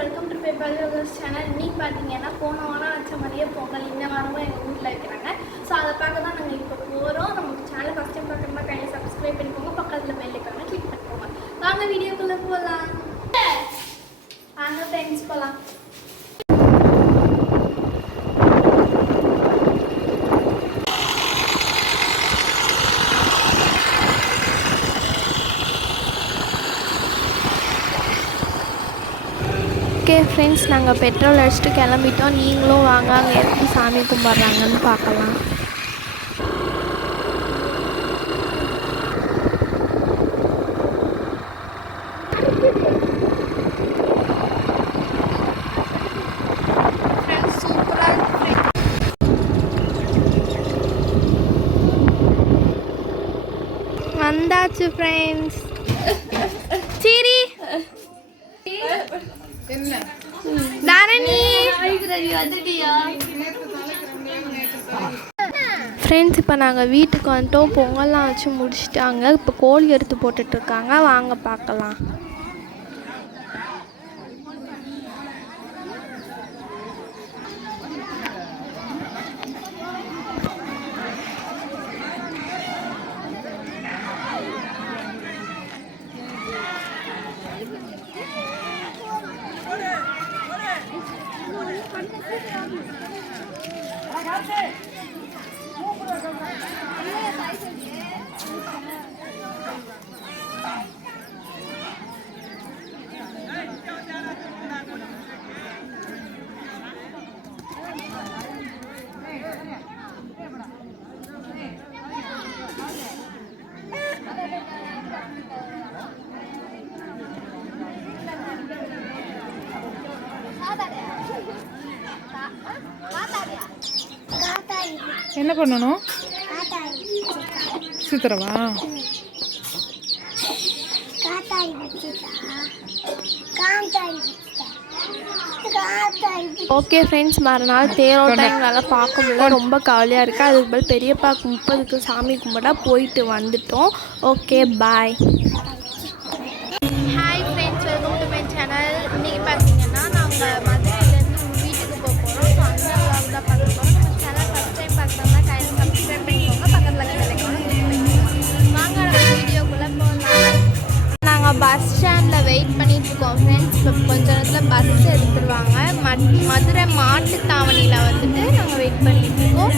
Welcome to paper channel. இன்னைக்கு பார்த்தீங்கன்னா போன வாரம் வச்ச மாதிரியே பொங்கல் இந்த வாரமும் எங்கள் வீட்டில் வைக்கிறாங்க. ஸோ அதை பார்க்க தான் நாங்கள் இப்போ போகிறோம். நம்ம சேனலை ஃபஸ்ட் டைம் பார்க்குறதா கையில் சப்ஸ்கிரைப் பண்ணிக்கோங்க, பக்கத்தில் பெல் ஐக்கானை கிளிக் பண்ணிக்கோங்க. வாங்க வீடியோக்குள்ளே போகலாம். வாங்க ஃப்ரெண்ட்ஸ் போகலாம். ஓகே ஃப்ரெண்ட்ஸ், நாங்கள் பெட்ரோல் அடிச்சுட்டு கிளம்பிட்டோம். நீங்களும் வாங்க, அங்கே எப்படி சாமி கும்பிட்றாங்கன்னு பார்க்கலாம். வந்தாச்சு ஃப்ரெண்ட்ஸ். சரி ஃப்ரெண்ட்ஸ், இப்போ நாங்கள் வீட்டுக்கு வந்துட்டோம். பொங்கல்லாம் வச்சு முடிச்சுட்டாங்க. இப்போ கோழி எடுத்து போட்டுட்ருக்காங்க. வாங்க பார்க்கலாம். என்ன பண்ணணும்? சுத்துறவா? ஓகே ஃப்ரெண்ட்ஸ், மறுநாள் தேரோட்டம் எங்களால் பார்க்க முடியல. ரொம்ப கவலையாக இருக்குது. அதுக்கு பதில் பெரியப்பா 30க்கு சாமி கும்பிட்டா போயிட்டு வந்துட்டோம். Okay bye. Hi friends, welcome to my channel. இன்றைக்கி பார்த்தீங்கன்னா நாங்கள் மதுரையிலேருந்து வீட்டுக்கு போக போகிறோம். ஸோ அந்த விளாக் தான் பார்க்க போகிறோம். நம்ம சேனல் ஃபஸ்ட் டைம் பார்த்தோம்னா கையில் சப்ஸ்கிரைப் பண்ணிக்கோங்க, பக்கத்தில் வாங்க நம்ம வீடியோக்குள்ளே போகலாம். நாங்கள் பஸ் ஸ்டாண்டில் வெயிட் பண்ணிகிட்ருக்கோம் ஃப்ரெண்ட்ஸ். இப்போ கொஞ்ச நேரத்தில் பஸ் எடுத்துருவாங்க. மதுரை மாட்டுத்தாவணியில் வந்துட்டு நாங்கள் வெயிட் பண்ணிகிட்ருக்கோம்.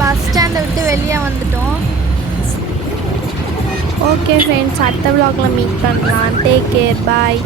பஸ் ஸ்டாண்டை விட்டு வெளியே வந்துட்டோம். ஓகே ஃப்ரெண்ட்ஸ், அடுத்த விளாகில் மீட் பண்ணலாம். டேக் கேர், பாய்.